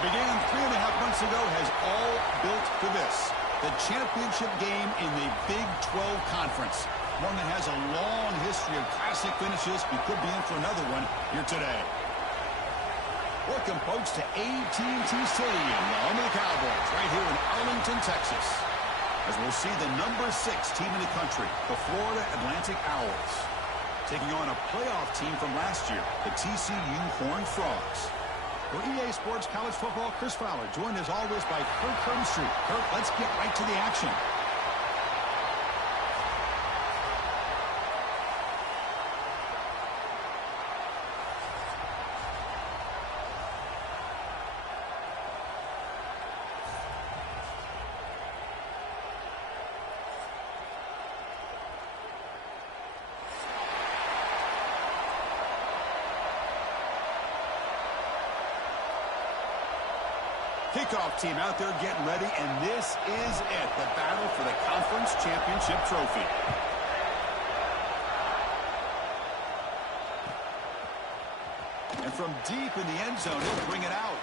began 3.5 months ago has all built to this. The championship game in the Big 12 Conference. One that has a long history of classic finishes. We could be in for another one here today. Welcome, folks, to AT&T Stadium, the home of the Cowboys, right here in Arlington, Texas. As we'll see the number 6 team in the country, the Florida Atlantic Owls, taking on a playoff team from last year, the TCU Horned Frogs. For EA Sports College Football, Chris Fowler, joined as always by Kirk Herbstreit. Kirk, let's get right to the action. Kickoff team out there getting ready, and this is it, the battle for the conference championship trophy. And from deep in the end zone, he'll bring it out.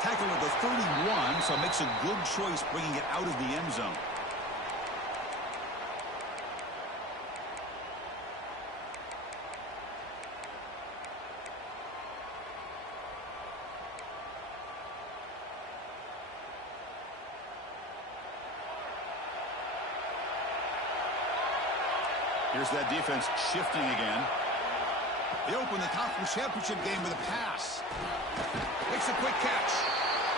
Tackle at the 31, so makes a good choice bringing it out of the end zone. Here's that defense shifting again. They open the conference championship game with a pass. Makes a quick catch.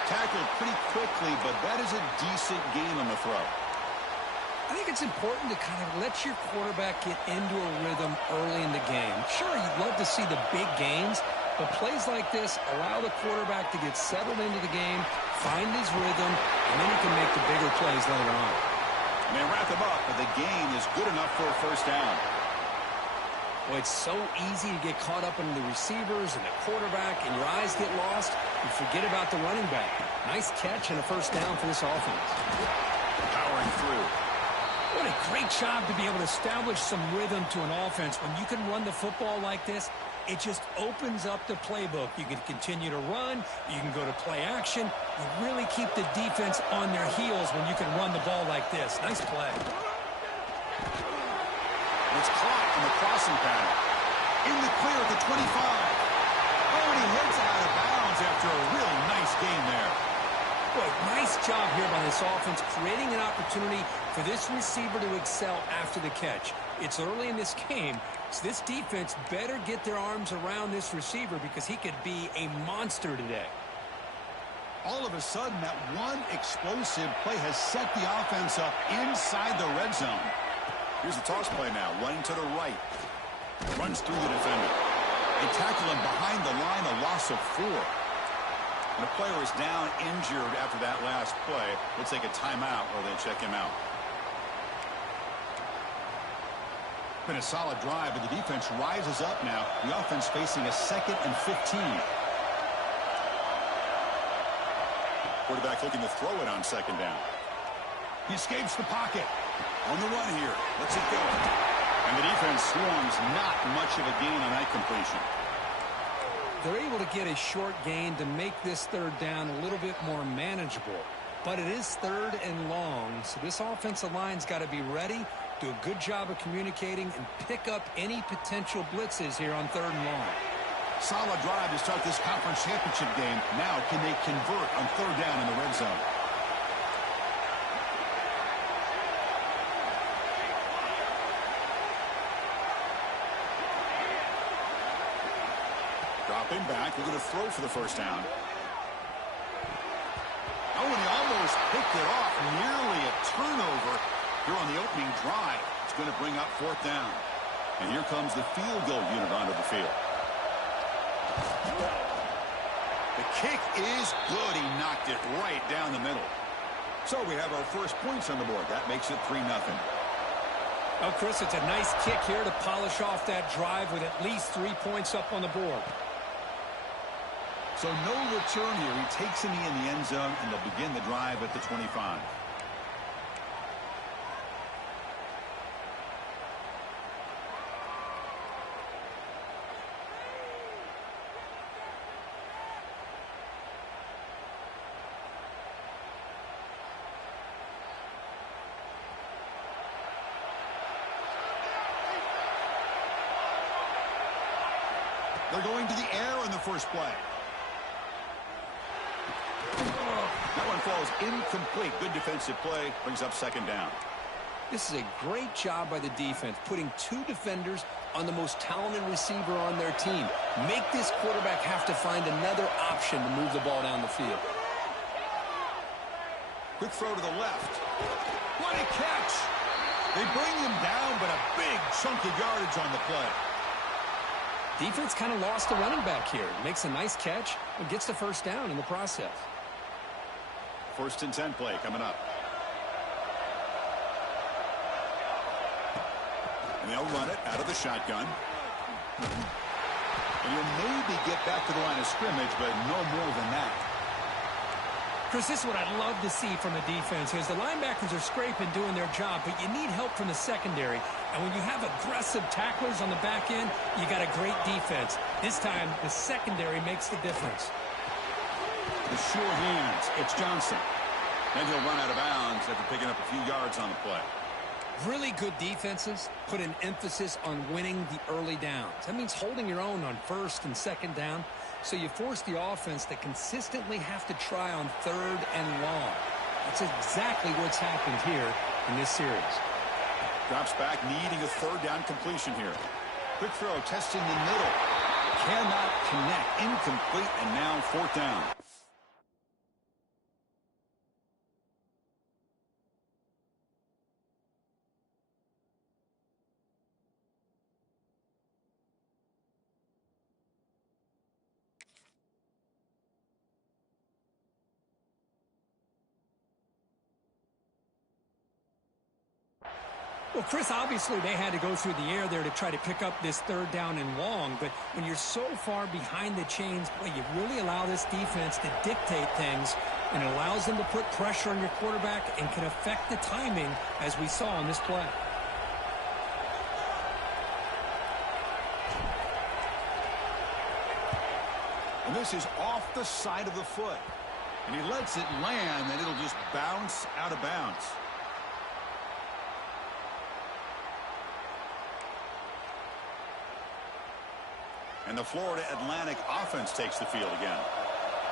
Tackled pretty quickly, but that is a decent gain on the throw. I think it's important to kind of let your quarterback get into a rhythm early in the game. Sure, you'd love to see the big gains, but plays like this allow the quarterback to get settled into the game, find his rhythm, and then he can make the bigger plays later on. They wrap him up, but the gain is good enough for a first down. Well, it's so easy to get caught up in the receivers and the quarterback, and your eyes get lost. You forget about the running back. Nice catch and a first down for this offense. Powering through. What a great job to be able to establish some rhythm to an offense. When you can run the football like this, it just opens up the playbook. You can continue to run. You can go to play action. You really keep the defense on their heels when you can run the ball like this. Nice play. It's caught on the crossing pattern. In the clear at the 25. Oh, and he heads out of bounds after a real nice gain there. Boy, nice job here by this offense, creating an opportunity for this receiver to excel after the catch. It's early in this game, so this defense better get their arms around this receiver because he could be a monster today. All of a sudden, that one explosive play has set the offense up inside the red zone. Here's the toss play now, running to the right. Runs through the defender. They tackle him behind the line, a loss of 4. And the player is down injured after that last play. We'll take a timeout or they check him out. Been a solid drive, but the defense rises up now. The offense facing a 2nd and 15. Quarterback looking to throw it on 2nd down. He escapes the pocket. On the run here. Lets it go. And the defense swarms, not much of a gain on that completion. They're able to get a short gain to make this 3rd down a little bit more manageable. But it is 3rd and long, so this offensive line's got to be ready, do a good job of communicating, and pick up any potential blitzes here on 3rd and long. Solid drive to start this conference championship game. Now, can they convert on 3rd down in the red zone? Dropping back, we're going to throw for the first down. Oh, and he almost picked it off. Nearly a turnover here on the opening drive. It's going to bring up 4th down. And here comes the field goal unit onto the field. The kick is good. He knocked it right down the middle. So we have our first points on the board. That makes it 3-0. Oh, Chris, it's a nice kick here to polish off that drive with at least 3 points up on the board. So no return here. He takes him in the end zone, and they'll begin the drive at the 25. They're going to the air on the first play. That one falls incomplete. Good defensive play. Brings up second down. This is a great job by the defense, putting two defenders on the most talented receiver on their team. Make this quarterback have to find another option to move the ball down the field. Quick throw to the left. What a catch! They bring him down, but a big chunk of yardage on the play. Defense kind of lost the running back here. Makes a nice catch and gets the first down in the process. 1st and 10 play coming up. And they'll run it out of the shotgun. And he'll maybe get back to the line of scrimmage, but no more than that. Chris, this is what I'd love to see from a defense is the linebackers are scraping, doing their job, but you need help from the secondary. And when you have aggressive tacklers on the back end, you got a great defense. This time, the secondary makes the difference. The sure hands. It's Johnson. Then he'll run out of bounds after picking up a few yards on the play. Really good defenses put an emphasis on winning the early downs. That means holding your own on 1st and 2nd down. So you force the offense to consistently have to try on 3rd and long. That's exactly what's happened here in this series. Drops back, needing a 3rd down completion here. Quick throw, testing the middle. Cannot connect. Incomplete, and now 4th down. Well, Chris, obviously they had to go through the air there to try to pick up this 3rd down and long, but when you're so far behind the chains, boy, you really allow this defense to dictate things, and it allows them to put pressure on your quarterback and can affect the timing as we saw on this play. And this is off the side of the foot. And he lets it land, and it'll just bounce out of bounds. And the Florida Atlantic offense takes the field again.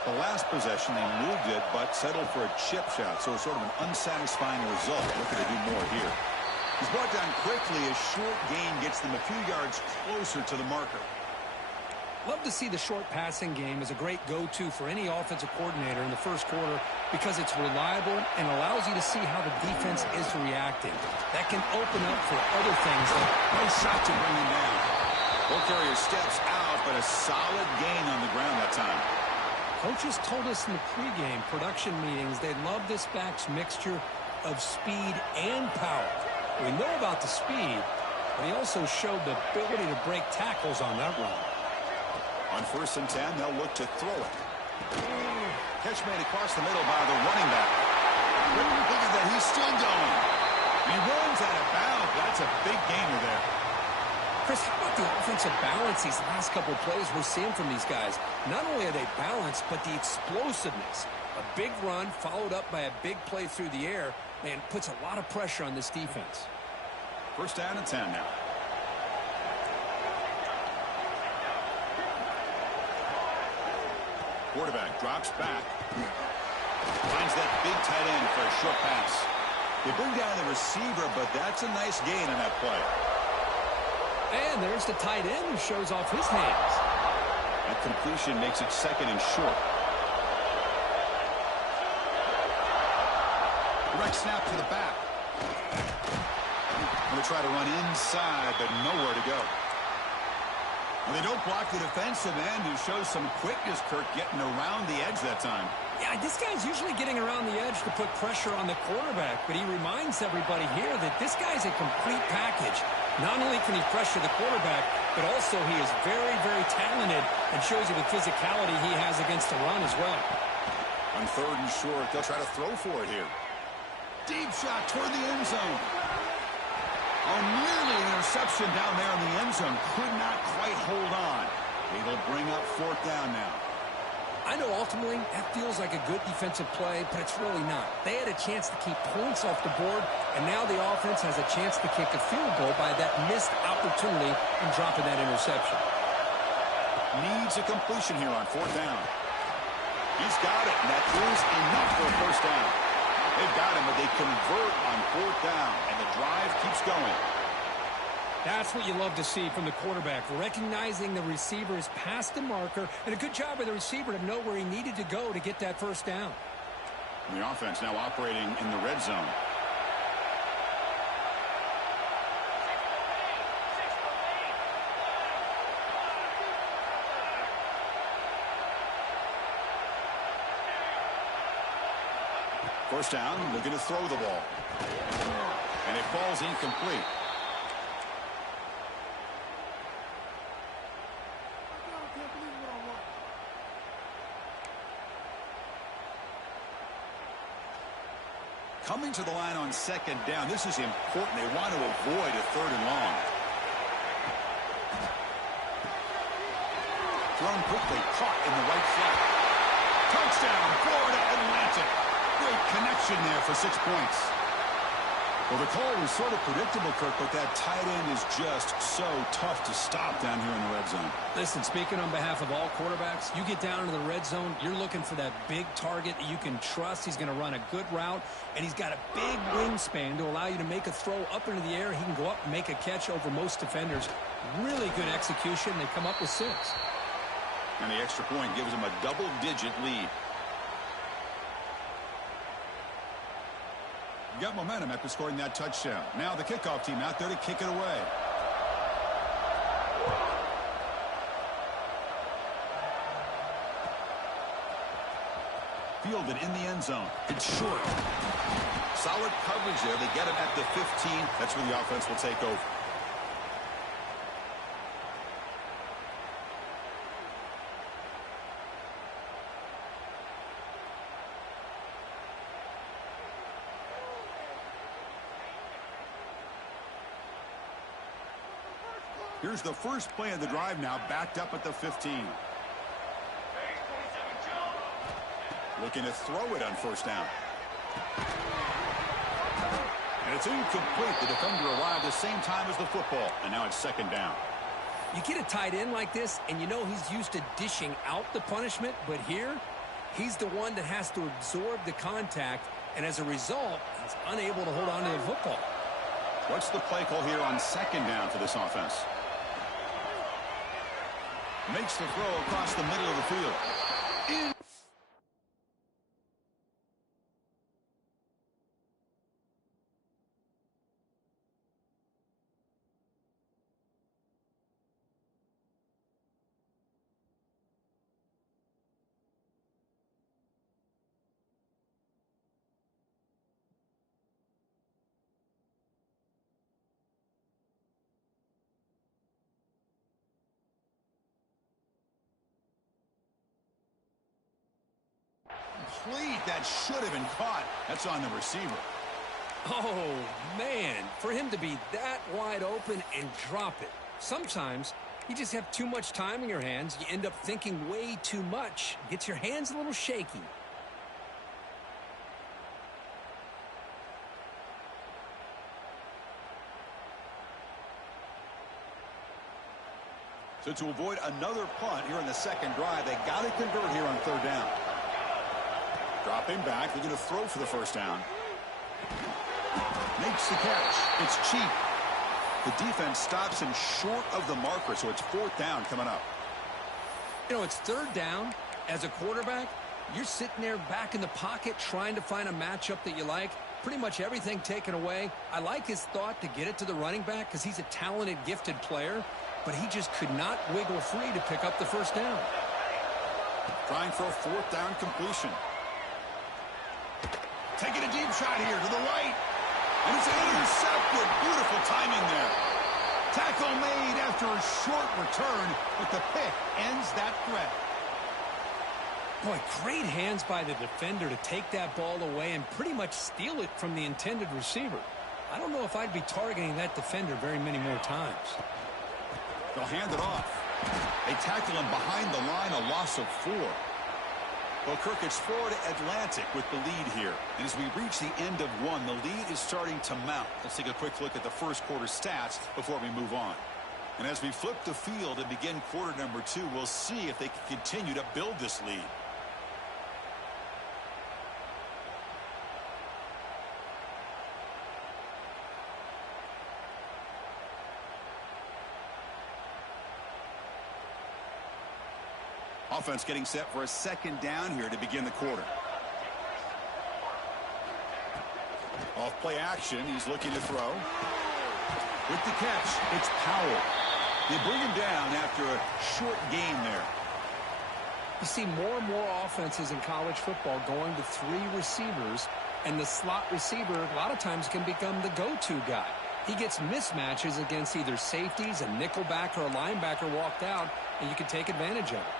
The last possession, they moved it, but settled for a chip shot. So it's sort of an unsatisfying result. Looking to do more here. He's brought down quickly. A short gain gets them a few yards closer to the marker. Love to see the short passing game as a great go-to for any offensive coordinator in the first quarter because it's reliable and allows you to see how the defense is reacting. That can open up for other things like no shot to bring him down. Ball carrier steps out, but a solid gain on the ground that time. Coaches told us in the pregame production meetings they love this back's mixture of speed and power. We know about the speed, but he also showed the ability to break tackles on that run. On 1st and 10, they'll look to throw it. Catch made across the middle by the running back. Look at that, he's still going. He runs out of bounds. That's a big gainer there. Chris, how about the offensive balance these last couple of plays we're seeing from these guys? Not only are they balanced, but the explosiveness. A big run followed up by a big play through the air, man, puts a lot of pressure on this defense. 1st down and 10 now. Quarterback drops back. Finds that big tight end for a short pass. They bring down the receiver, but that's a nice gain on that play. And there's the tight end who shows off his hands. That completion makes it 2nd and short. Direct snap to the back. Going to try to run inside, but nowhere to go. And they don't block the defensive end, who shows some quickness, Kirk, getting around the edge that time. Yeah, this guy's usually getting around the edge to put pressure on the quarterback, but he reminds everybody here that this guy's a complete package. Not only can he pressure the quarterback, but also he is very, very talented and shows you the physicality he has against the run as well. On 3rd and short, they'll try to throw for it here. Deep shot toward the end zone. Oh, nearly an interception down there in the end zone. Could not quite hold on. It'll bring up 4th down now. I know ultimately that feels like a good defensive play, but it's really not. They had a chance to keep points off the board, and now the offense has a chance to kick a field goal by that missed opportunity and dropping that interception. Needs a completion here on 4th down. He's got it, and that is enough for a first down. They've got him, but they convert on 4th down, and the drive keeps going. That's what you love to see from the quarterback, recognizing the receiver is past the marker, and a good job by the receiver to know where he needed to go to get that first down. And the offense now operating in the red zone. First down, looking to throw the ball. And it falls incomplete. Coming to the line on 2nd down. This is important. They want to avoid a 3rd and long. Thrown quickly, caught in the right flat. Touchdown, Florida Atlantic. Great connection there for 6 points. Well, the call was sort of predictable, Kirk, but that tight end is just so tough to stop down here in the red zone. Listen, speaking on behalf of all quarterbacks, you get down into the red zone, you're looking for that big target that you can trust. He's going to run a good route, and he's got a big wingspan to allow you to make a throw up into the air. He can go up and make a catch over most defenders. Really good execution. They come up with 6. And the extra point gives them a double-digit lead. Got momentum after scoring that touchdown. Now the kickoff team out there to kick it away. Fielded in the end zone. It's short. Solid coverage there. They get him at the 15. That's where the offense will take over. Here's the first play of the drive now, backed up at the 15. Looking to throw it on 1st down. And it's incomplete. The defender arrived the same time as the football, and now it's 2nd down. You get a tight end like this, and you know he's used to dishing out the punishment, but here, he's the one that has to absorb the contact, and as a result, he's unable to hold on to the football. What's the play call here on 2nd down for this offense? Makes the throw across the middle of the field. That should have been caught. That's on the receiver. Oh, man. For him to be that wide open and drop it. Sometimes you just have too much time in your hands. You end up thinking way too much. Gets your hands a little shaky. So to avoid another punt here in the 2nd drive, they got to convert here on 3rd down. Dropping back, they're going to throw for the 1st down. Makes the catch. It's cheap. The defense stops him short of the marker, so it's 4th down coming up. You know, it's 3rd down. As a quarterback, you're sitting there back in the pocket trying to find a matchup that you like. Pretty much everything taken away. I like his thought to get it to the running back because he's a talented, gifted player, but he just could not wiggle free to pick up the 1st down. Trying for a 4th down completion. Taking a deep shot here to the right. And it's intercepted. Beautiful timing there. Tackle made after a short return, but the pick ends that threat. Boy, great hands by the defender to take that ball away and pretty much steal it from the intended receiver. I don't know if I'd be targeting that defender very many more times. They'll hand it off. They tackle him behind the line, a loss of 4. Well, Kirk, it's Florida Atlantic with the lead here. And as we reach the end of 1, the lead is starting to mount. Let's take a quick look at the first quarter stats before we move on. And as we flip the field and begin quarter number 2, we'll see if they can continue to build this lead. Offense getting set for a second down here to begin the quarter. Off play action, he's looking to throw. With the catch, it's Powell. They bring him down after a short gain there. You see more and more offenses in college football going to 3 receivers, and the slot receiver a lot of times can become the go-to guy. He gets mismatches against either safeties, a nickelback, or a linebacker walked out, and you can take advantage of it.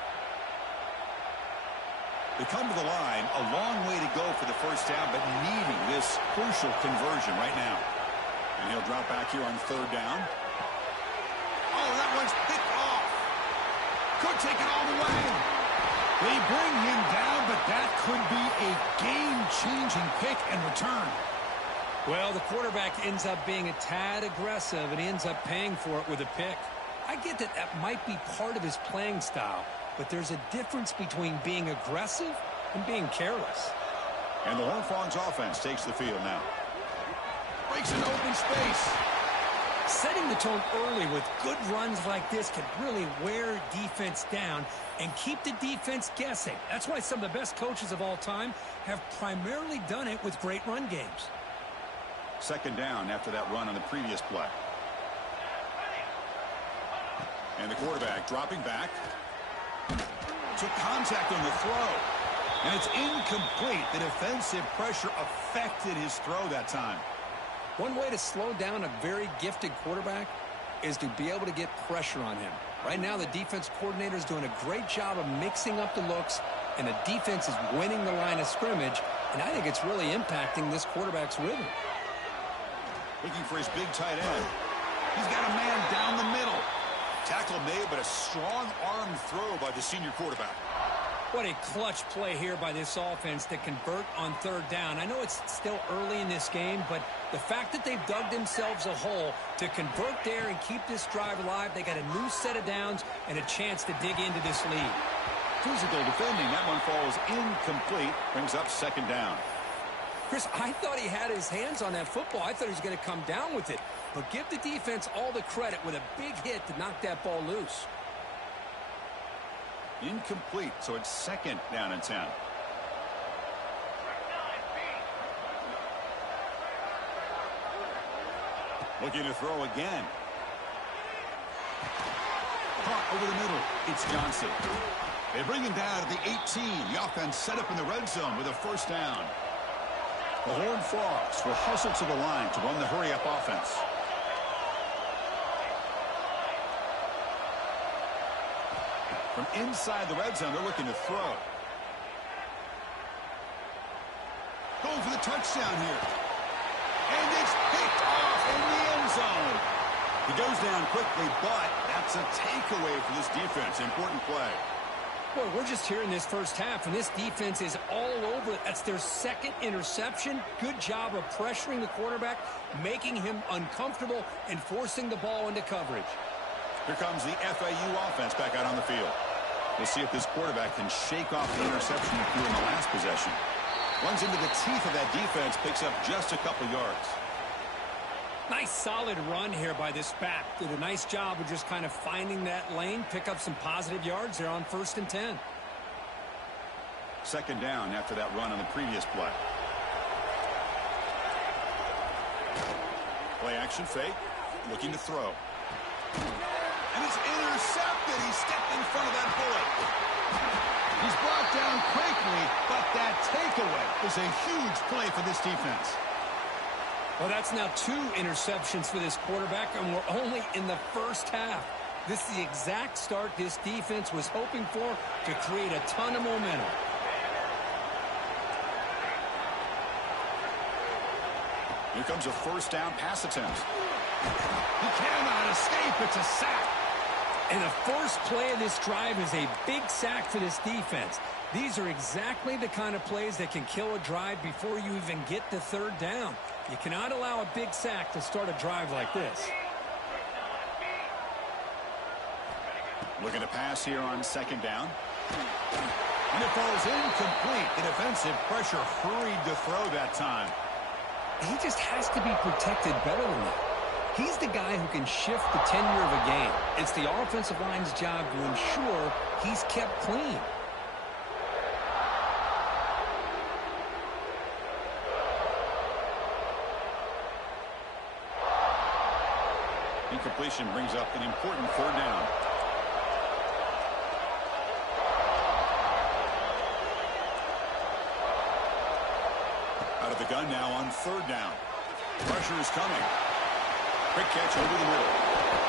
They come to the line, a long way to go for the first down, but needing this crucial conversion right now. And he'll drop back here on 3rd down. Oh, that one's picked off. Could take it all the way. They bring him down, but that could be a game-changing pick and return. Well, the quarterback ends up being a tad aggressive, and he ends up paying for it with a pick. I get that that might be part of his playing style, but there's a difference between being aggressive and being careless. And the Horned Frogs offense takes the field now. Breaks an open space. Setting the tone early with good runs like this can really wear defense down and keep the defense guessing. That's why some of the best coaches of all time have primarily done it with great run games. 2nd down after that run on the previous play. And the quarterback dropping back. Took contact on the throw. And it's incomplete. The defensive pressure affected his throw that time. One way to slow down a very gifted quarterback is to be able to get pressure on him. Right now, the defense coordinator is doing a great job of mixing up the looks, and the defense is winning the line of scrimmage, and I think it's really impacting this quarterback's rhythm. Looking for his big tight end. He's got a man down the middle. Tackle made, but a strong arm throw by the senior quarterback. What a clutch play here by this offense to convert on 3rd down. I know it's still early in this game, but the fact that they've dug themselves a hole to convert there and keep this drive alive, they got a new set of downs and a chance to dig into this lead. Physical defending. That one falls incomplete. Brings up 2nd down. Chris, I thought he had his hands on that football. I thought he was going to come down with it. But give the defense all the credit with a big hit to knock that ball loose. Incomplete, so it's 2nd down and 10. Looking to throw again. Caught over the middle. It's Johnson. They bring him down to the 18. The offense set up in the red zone with a 1st down. The Horned Frogs will hustle to the line to run the hurry-up offense. From inside the red zone, they're looking to throw. Going for the touchdown here. And it's picked off in the end zone. He goes down quickly, but that's a takeaway for this defense. Important play. Boy, we're just here in this first half, and this defense is all over it. That's their 2nd interception. Good job of pressuring the quarterback, making him uncomfortable, and forcing the ball into coverage. Here comes the FAU offense back out on the field. We'll see if this quarterback can shake off the interception he threw in the last possession. Runs into the teeth of that defense, picks up just a couple yards. Nice solid run here by this back. Did a nice job of just kind of finding that lane, pick up some positive yards there on 1st and 10. 2nd down after that run on the previous play. Play action fake, looking to throw. And it's intercepted. He stepped in front of that bullet. He's brought down quickly, but that takeaway is a huge play for this defense. Well, that's now 2 interceptions for this quarterback, and we're only in the first half. This is the exact start this defense was hoping for to create a ton of momentum. Here comes a 1st down pass attempt. He cannot escape. It's a sack. And the first play of this drive is a big sack for this defense. These are exactly the kind of plays that can kill a drive before you even get to 3rd down. You cannot allow a big sack to start a drive like this. Looking to pass here on second down. And it falls incomplete. The defensive pressure hurried to throw that time. He just has to be protected better than that. He's the guy who can shift the tenure of a game. It's the offensive line's job to ensure he's kept clean. Incompletion brings up an important third down. Out of the gun now on third down. Pressure is coming. Quick catch over the middle.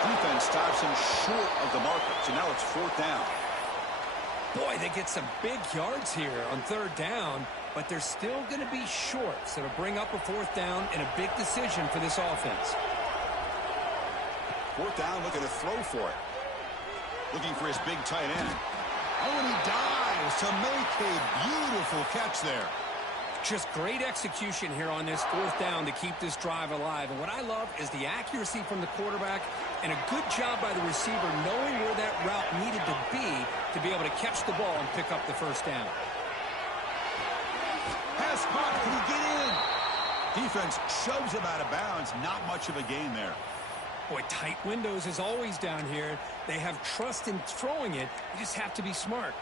Defense stops him short of the marker, so now it's fourth down. Boy, they get some big yards here on third down, but they're still going to be short, so to bring up a fourth down and a big decision for this offense. Fourth down, looking to throw for it. Looking for his big tight end. Oh, and he dives to make a beautiful catch there. Just great execution here on this fourth down to keep this drive alive. And what I love is the accuracy from the quarterback and a good job by the receiver knowing where that route needed to be able to catch the ball and pick up the first down. Pass caught. Can he get in? Defense shoves him out of bounds. Not much of a gain there. Boy, tight windows is always down here. They have trust in throwing it. You just have to be smart.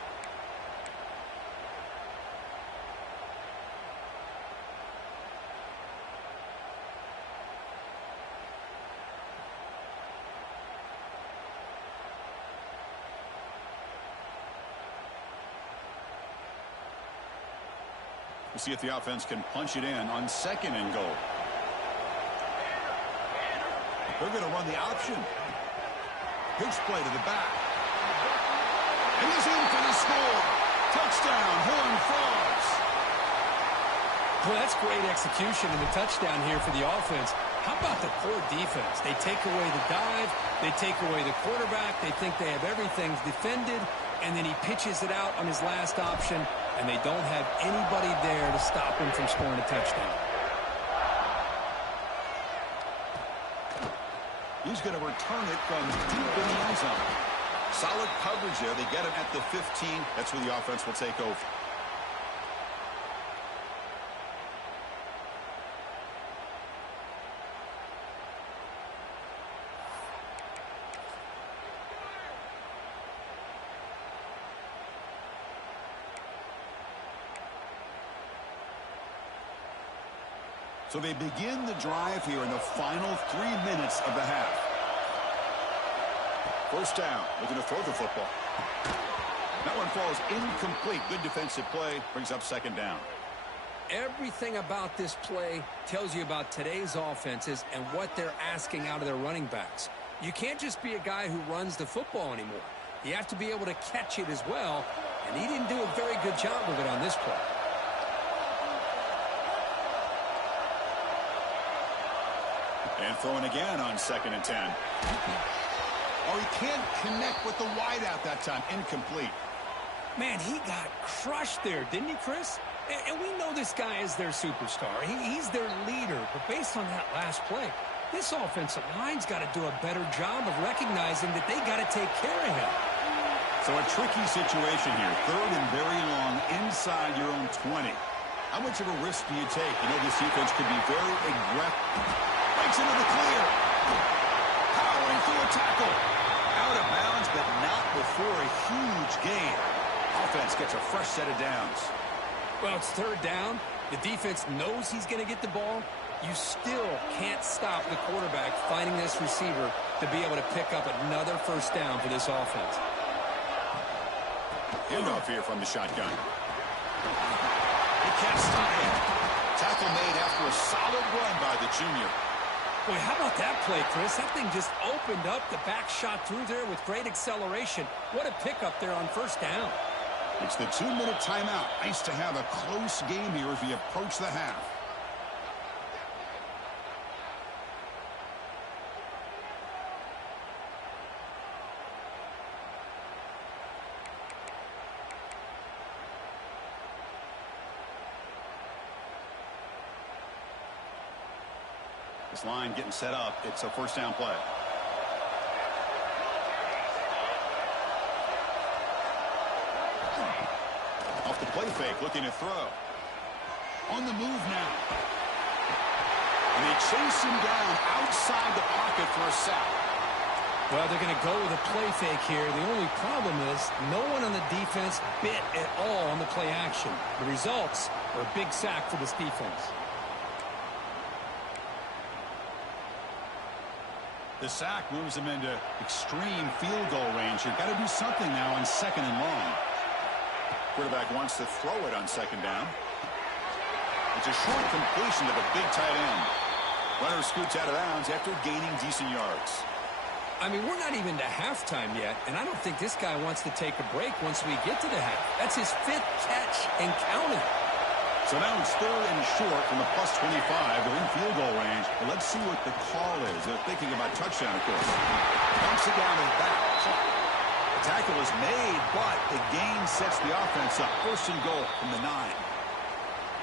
We'll see if the offense can punch it in on second and goal. They're going to run the option. Pitch play to the back. And he's in for the score. Touchdown, Horned Frogs. Well, that's great execution and the touchdown here for the offense. How about the poor defense? They take away the dive. They take away the quarterback. They think they have everything defended. And then he pitches it out on his last option. And they don't have anybody there to stop him from scoring a touchdown. He's going to return it from deep in the end zone. Solid coverage there. They get him at the 15. That's where the offense will take over. So they begin the drive here in the final 3 minutes of the half. First down, looking to throw the football. That one falls incomplete. Good defensive play, brings up second down. Everything about this play tells you about today's offenses and what they're asking out of their running backs. You can't just be a guy who runs the football anymore. You have to be able to catch it as well, and he didn't do a very good job of it on this play. And throwing again on second and 10. Oh, he can't connect with the wideout that time. Incomplete. Man, he got crushed there, didn't he, Chris? And we know this guy is their superstar. He's their leader. But based on that last play, this offensive line's got to do a better job of recognizing that they got to take care of him. So a tricky situation here. Third and very long inside your own 20. How much of a risk do you take? You know, this defense could be very aggressive. Breaks into the clear. Powering through a tackle. Out of bounds, but not before a huge gain. Offense gets a fresh set of downs. Well, it's third down. The defense knows he's going to get the ball. You still can't stop the quarterback finding this receiver to be able to pick up another first down for this offense. Handoff here from the shotgun. He can't stop it. Tackle made after a solid run by the junior. Boy, how about that play, Chris? That thing just opened up. The back shot through there with great acceleration. What a pickup there on first down. It's the 2-minute timeout. Nice to have a close game here as we approach the half. This line getting set up. It's a first down play. play fake, looking to throw. On the move now. And they chase him down outside the pocket for a sack. Well, they're going to go with a play fake here. The only problem is no one on the defense bit at all on the play action. The results are a big sack for this defense. The sack moves them into extreme field goal range. You've got to do something now on 2nd and long. Quarterback wants to throw it on 2nd down. It's a short completion to the big tight end. Runner scoots out of bounds after gaining decent yards. I mean, we're not even to halftime yet, and I don't think this guy wants to take a break once we get to the half. That's his 5th catch and counting. So now it's 3rd and short from the plus 25. They're in field goal range. But let's see what the call is. They're thinking about touchdown, of course. Dumps it down his back. The tackle is made, but the gain sets the offense up. 1st and goal from the 9.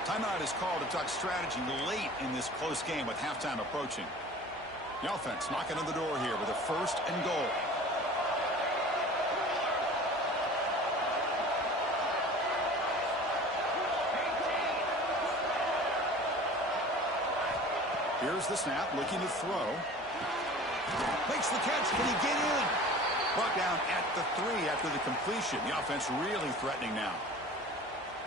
Timeout is called to talk strategy late in this close game with halftime approaching. The offense knocking on the door here with a 1st and goal. Here's the snap, looking to throw. Makes the catch. Can he get in? Brought down at the 3 after the completion. The offense really threatening now.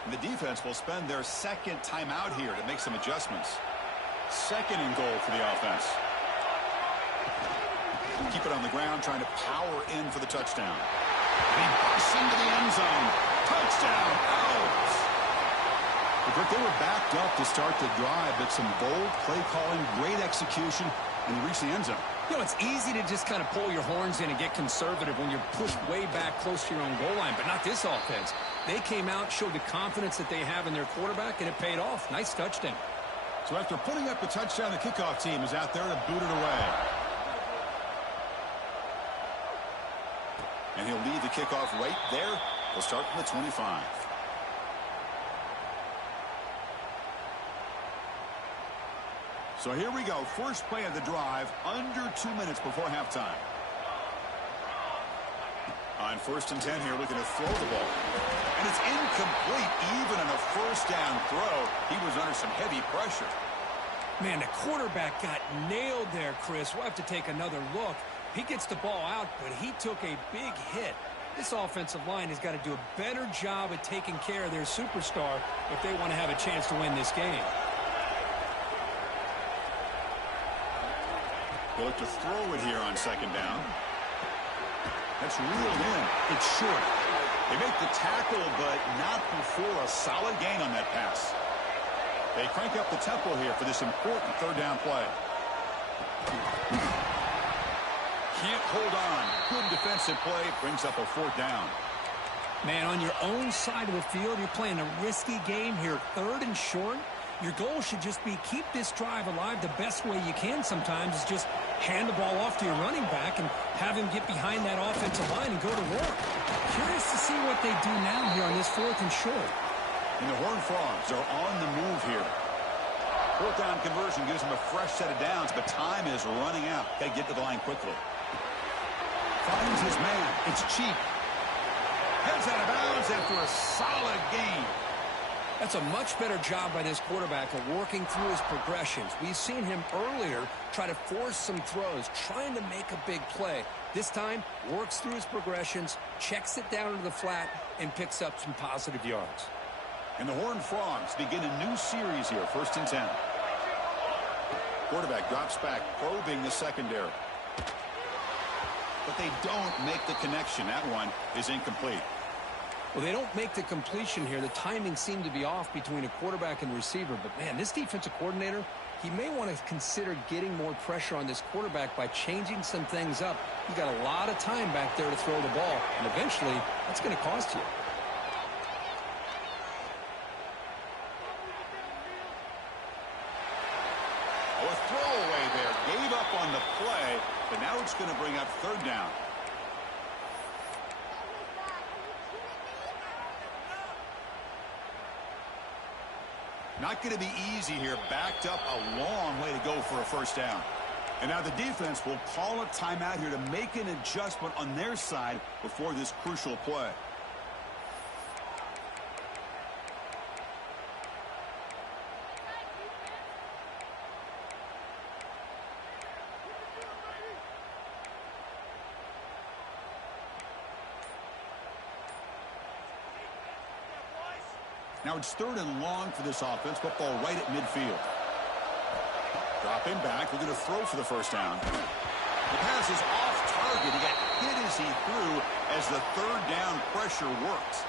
And the defense will spend their 2nd timeout here to make some adjustments. 2nd and goal for the offense. Keep it on the ground, trying to power in for the touchdown. And he busts into the end zone. Touchdown! Out! They were backed up to start the drive, but some bold play calling, great execution, and they reached the end zone. You know, it's easy to just kind of pull your horns in and get conservative when you're pushed way back close to your own goal line, but not this offense. They came out, showed the confidence that they have in their quarterback, and it paid off. Nice touchdown. So after putting up the touchdown, the kickoff team is out there to boot it away. And he'll lead the kickoff right there. He'll start from the 25. So here we go. First play of the drive, under 2 minutes before halftime. On 1st and 10 here, looking to throw the ball. And it's incomplete. Even on a 1st down throw, he was under some heavy pressure. Man, the quarterback got nailed there, Chris. We'll have to take another look. He gets the ball out, but he took a big hit. This offensive line has got to do a better job at taking care of their superstar if they want to have a chance to win this game. They look to throw it here on 2nd down. That's reeled in. It's short. They make the tackle, but not before a solid gain on that pass. They crank up the tempo here for this important 3rd down play. Can't hold on. Good defensive play. Brings up a 4th down. Man, on your own side of the field, you're playing a risky game here. 3rd and short. Your goal should just be keep this drive alive the best way you can sometimes is just hand the ball off to your running back and have him get behind that offensive line and go to work. Curious to see what they do now here on this 4th and short. And the Horned Frogs are on the move here. 4th down conversion gives them a fresh set of downs, but time is running out. Got to get to the line quickly. Finds his man. It's cheap. Heads out of bounds after a solid gain. That's a much better job by this quarterback of working through his progressions. We've seen him earlier try to force some throws, trying to make a big play. This time, works through his progressions, checks it down to the flat, and picks up some positive yards. And the Horned Frogs begin a new series here, 1st and 10. Quarterback drops back, probing the secondary. But they don't make the connection. That one is incomplete. Well, they don't make the completion here. The timing seemed to be off between a quarterback and receiver. But, man, this defensive coordinator, he may want to consider getting more pressure on this quarterback by changing some things up. He's got a lot of time back there to throw the ball. And eventually, that's going to cost you. A throwaway there. Gave up on the play, but now it's going to bring up 3rd down. Not going to be easy here. Backed up a long way to go for a 1st down. And now the defense will call a timeout here to make an adjustment on their side before this crucial play. Now it's 3rd and long for this offense. Football right at midfield. Dropping back. Looking to throw for the first down. The pass is off target. He got hit as he threw as the 3rd down pressure works.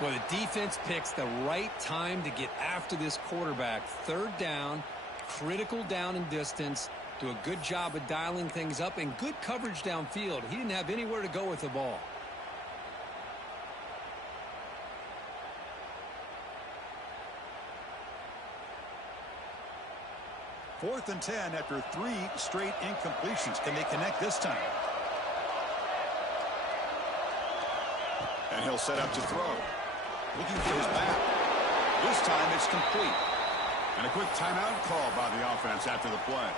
Well, the defense picks the right time to get after this quarterback. 3rd down, critical down and distance. Do a good job of dialing things up and good coverage downfield. He didn't have anywhere to go with the ball. Fourth and 10 after 3 straight incompletions. Can they connect this time? And he'll set up to throw. Looking for his back. This time it's complete. And a quick timeout call by the offense after the play.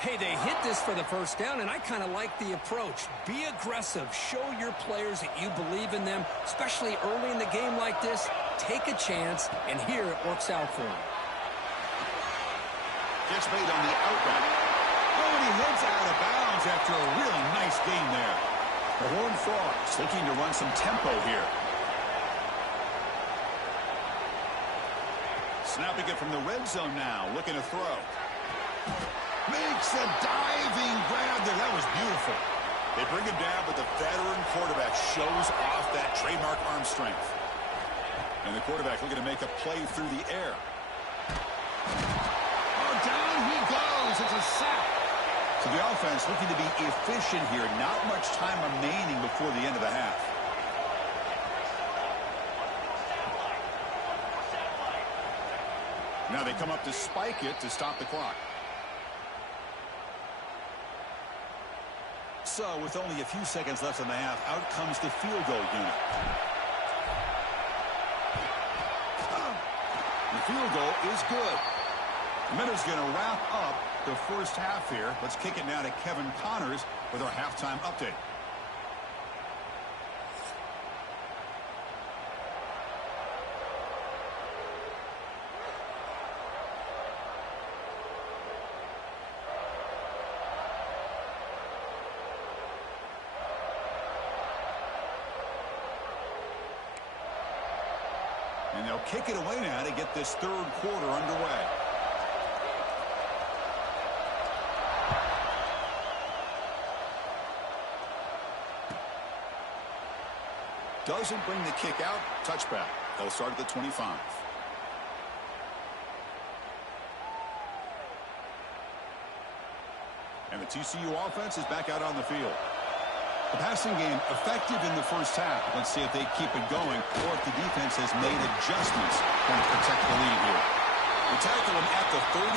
Hey, they hit this for the first down, and I kind of like the approach. Be aggressive. Show your players that you believe in them, especially early in the game like this. Take a chance, and here it works out for him. Gets made on the out route. Oh, and he heads out of bounds after a really nice gain there. The Horned Frogs looking to run some tempo here. Snapping it from the red zone now, looking to throw. Makes a diving grab there. That was beautiful. They bring him down, but the veteran quarterback shows off that trademark arm strength. And the quarterback looking to make a play through the air. Oh, down he goes. It's a sack. So the offense looking to be efficient here. Not much time remaining before the end of the half. Now they come up to spike it to stop the clock. So with only a few seconds left in the half, out comes the field goal unit. The field goal is good. Minuta's going to wrap up the first half here. Let's kick it now to Kevin Connors with our halftime update. And they'll kick it away now to get this 3rd quarter underway. Doesn't bring the kick out. Touchback. They'll start at the 25. And the TCU offense is back out on the field. The passing game effective in the first half. Let's see if they keep it going or if the defense has made adjustments to protect the lead here. They tackle him at the 38.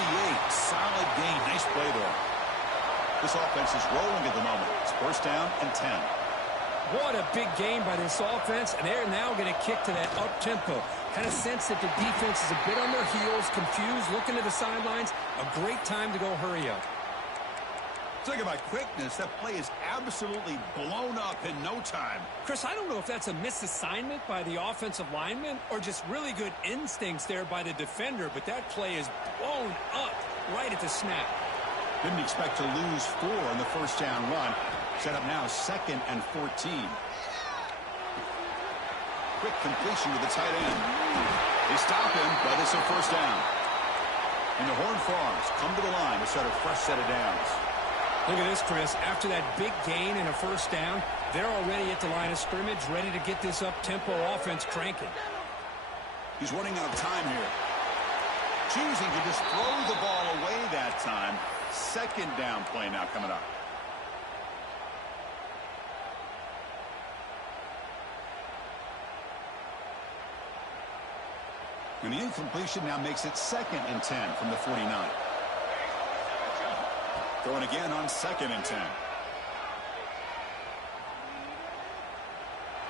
Solid gain. Nice play there. This offense is rolling at the moment. It's 1st down and 10. What a big game by this offense, and they're now going to kick to that up-tempo. Kind of sense that the defense is a bit on their heels, confused, looking to the sidelines. A great time to go hurry up. Talking about quickness, that play is absolutely blown up in no time. Chris, I don't know if that's a misassignment by the offensive lineman or just really good instincts there by the defender, but that play is blown up right at the snap. Didn't expect to lose 4 on the first down run. Set up now 2nd and 14. Quick completion to the tight end. They stop him, but it's a 1st down. And the Horned Frogs come to the line to start a fresh set of downs. Look at this, Chris. After that big gain and a 1st down, they're already at the line of scrimmage, ready to get this up-tempo offense cranking. He's running out of time here. Choosing to just throw the ball away that time. 2nd down play now coming up. And the incompletion now makes it 2nd and 10 from the 49. Going again on 2nd and 10.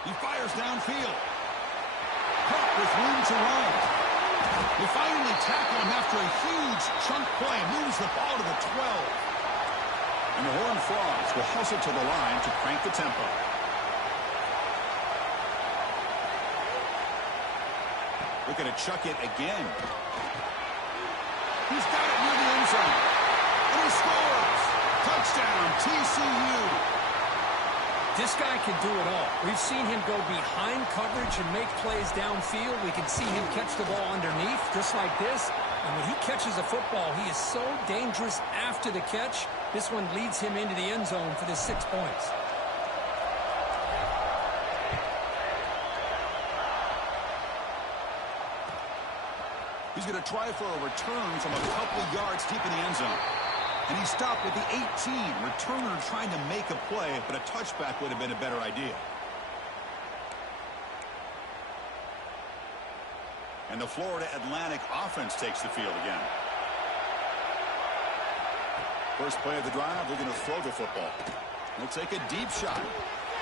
He fires downfield. Caught with room to run. They finally tackle him after a huge chunk play. Moves the ball to the 12. And the Horned Frogs will hustle to the line to crank the tempo. Looking to chuck it again. He's got it near the end zone. And he scores. Touchdown, TCU. This guy can do it all. We've seen him go behind coverage and make plays downfield. We can see him catch the ball underneath, just like this. And when he catches a football, he is so dangerous after the catch. This one leads him into the end zone for the 6 points. He's going to try for a return from a couple yards deep in the end zone. And he stopped at the 18. Returner trying to make a play, but a touchback would have been a better idea. And the Florida Atlantic offense takes the field again. First play of the drive, they're going to throw the football. They'll take a deep shot.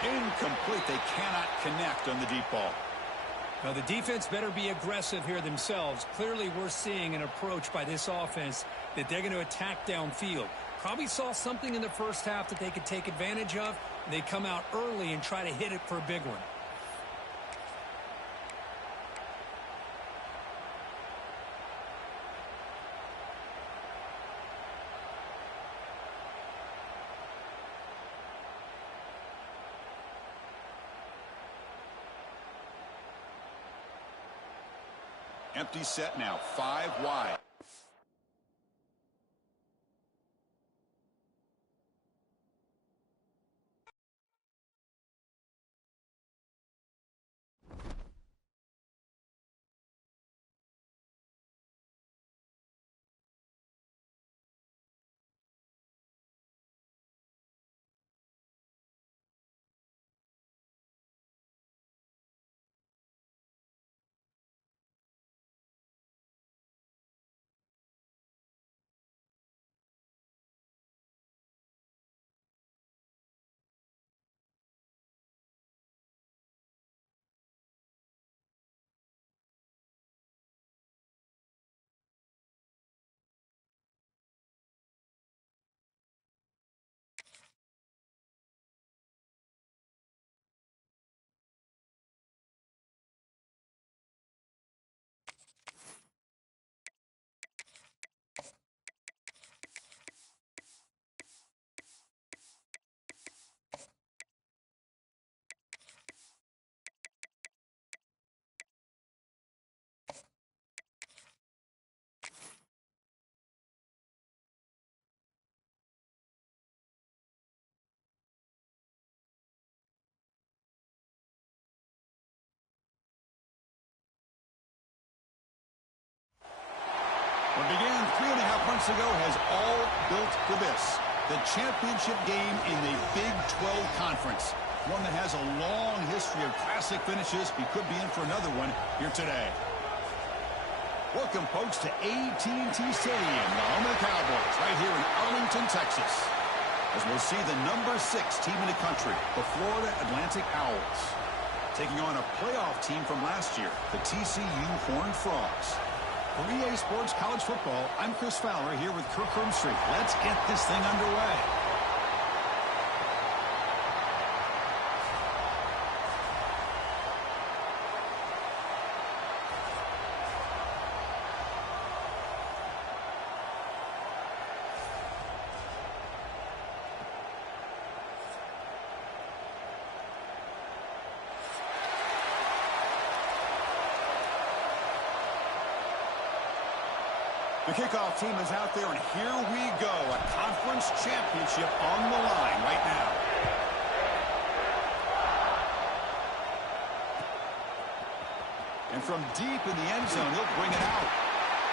Incomplete. They cannot connect on the deep ball. Now, the defense better be aggressive here themselves. Clearly, we're seeing an approach by this offense that they're going to attack downfield. Probably saw something in the first half that they could take advantage of. They come out early and try to hit it for a big one. Empty set now, 5 wide. What began 3.5 months ago has all built for this. The championship game in the Big 12 Conference. One that has a long history of classic finishes. We could be in for another one here today. Welcome, folks, to AT&T Stadium, the home of the Cowboys, right here in Arlington, Texas. As we'll see the number 6 team in the country, the Florida Atlantic Owls, taking on a playoff team from last year, the TCU Horned Frogs. For EA Sports College Football, I'm Chris Fowler here with Kirk Herbstreit. Let's get this thing underway. The kickoff team is out there, and here we go. A conference championship on the line right now. And from deep in the end zone, he'll bring it out.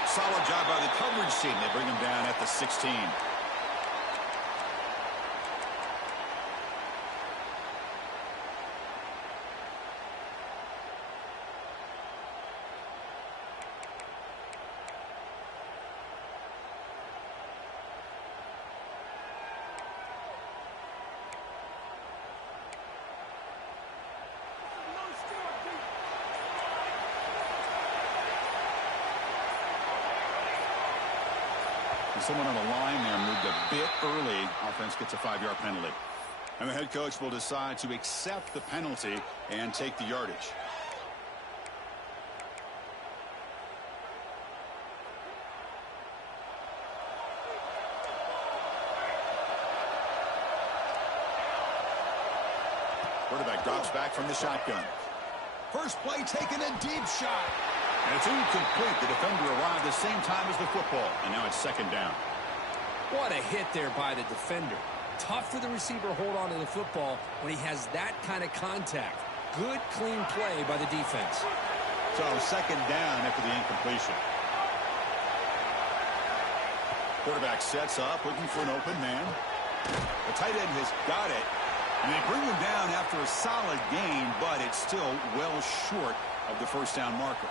Solid job by the coverage team. They bring him down at the 16. Someone on the line there moved a bit early. Offense gets a 5-yard penalty. And the head coach will decide to accept the penalty and take the yardage. Quarterback drops back from the shotgun. First play taking a deep shot. And it's incomplete. The defender arrived the same time as the football. And now it's second down. What a hit there by the defender. Tough for the receiver to hold on to the football when he has that kind of contact. Good, clean play by the defense. So second down after the incompletion. Quarterback sets up, looking for an open man. The tight end has got it. And they bring him down after a solid gain, but it's still well short of the first down marker.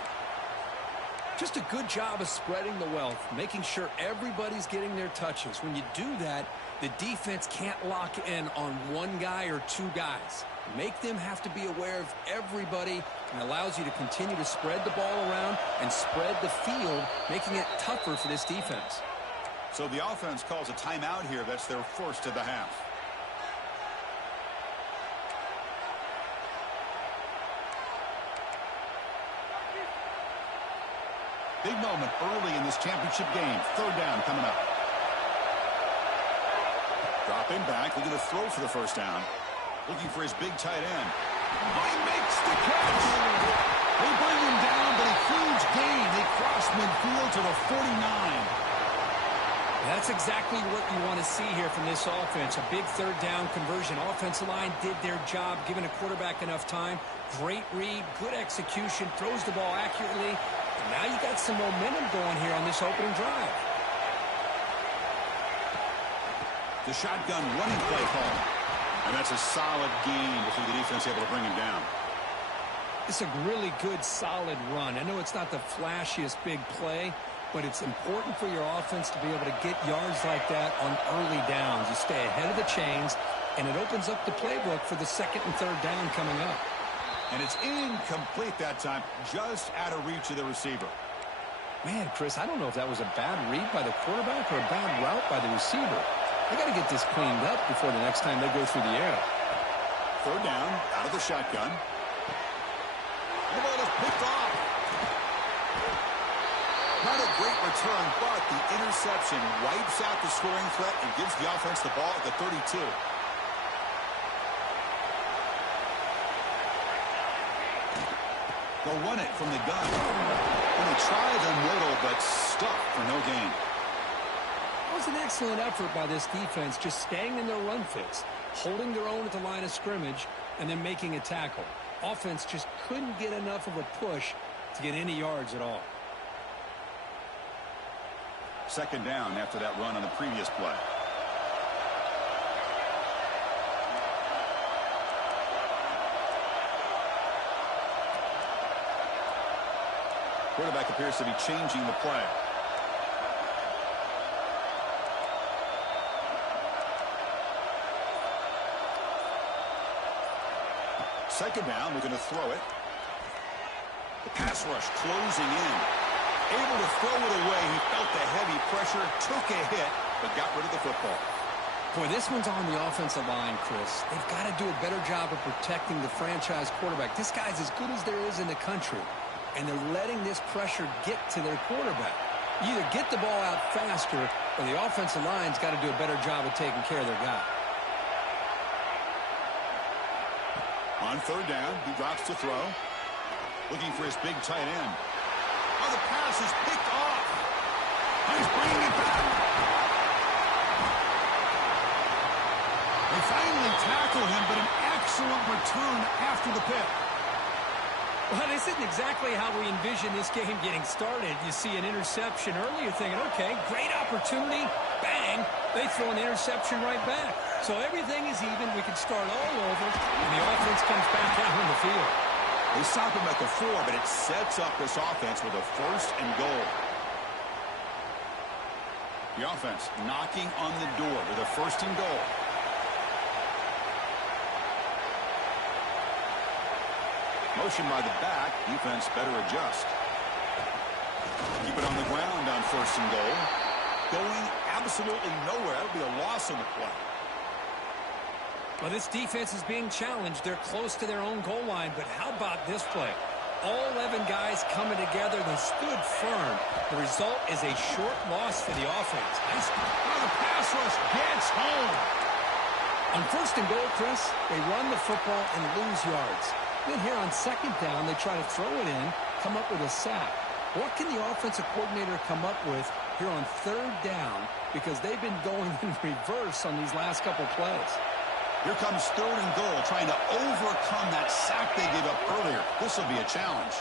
Just a good job of spreading the wealth, making sure everybody's getting their touches. When you do that, the defense can't lock in on one guy or two guys. Make them have to be aware of everybody, and allows you to continue to spread the ball around and spread the field, making it tougher for this defense. So the offense calls a timeout here. That's their first of the half. Big moment early in this championship game. Third down coming up. Dropping back, looking to throw for the first down. Looking for his big tight end. Oh, he makes the catch! They bring him down, but a huge gain. They cross midfield to the 49. That's exactly what you want to see here from this offense. A big third down conversion. Offensive line did their job, giving a quarterback enough time. Great read, good execution, throws the ball accurately. And now you got some momentum going here on this opening drive. The shotgun running play call. And that's a solid gain before the defense able to bring him down. It's a really good, solid run. I know it's not the flashiest big play, but it's important for your offense to be able to get yards like that on early downs. You stay ahead of the chains, and it opens up the playbook for the second and third down coming up. And it's incomplete that time, just out of reach of the receiver. Man, Chris, I don't know if that was a bad read by the quarterback or a bad route by the receiver. They got to get this cleaned up before the next time they go through the air. Third down, out of the shotgun. The ball is picked off. Not a great return, but the interception wipes out the scoring threat and gives the offense the ball at the 32. They'll run it from the gun. And they try the middle, but stuck for no gain. That was an excellent effort by this defense, just staying in their run fits, holding their own at the line of scrimmage, and then making a tackle. Offense just couldn't get enough of a push to get any yards at all. Second down after that run on the previous play. Quarterback appears to be changing the play. Second down, looking to throw it. The pass rush closing in. Able to throw it away. He felt the heavy pressure, took a hit, but got rid of the football. Boy, this one's on the offensive line, Chris. They've got to do a better job of protecting the franchise quarterback. This guy's as good as there is in the country, and they're letting this pressure get to their quarterback. You either get the ball out faster, or the offensive line's got to do a better job of taking care of their guy. On third down, he drops to throw. Looking for his big tight end. Oh, the pass is picked off. He's bringing it back. They finally tackle him, but an excellent return after the pick. Well, this isn't exactly how we envision this game getting started. You see an interception early, you're thinking, okay, great opportunity. Bang, they throw an interception right back. So everything is even. We can start all over, and the offense comes back out on the field. They stop him at the 4, but it sets up this offense with a first and goal. The offense knocking on the door with a first and goal. Motion by the back. Defense better adjust. Keep it on the ground on first and goal. Going absolutely nowhere. That would be a loss on the play. Well, this defense is being challenged. They're close to their own goal line, but how about this play? All 11 guys coming together. They stood firm. The result is a short loss for the offense. Nice. Oh, the pass rush gets home. On first and goal, Chris, they run the football and lose yards. Then here on second down, they try to throw it in, come up with a sack. What can the offensive coordinator come up with here on third down, because they've been going in reverse on these last couple plays? Here comes third and goal, trying to overcome that sack they gave up earlier. This will be a challenge.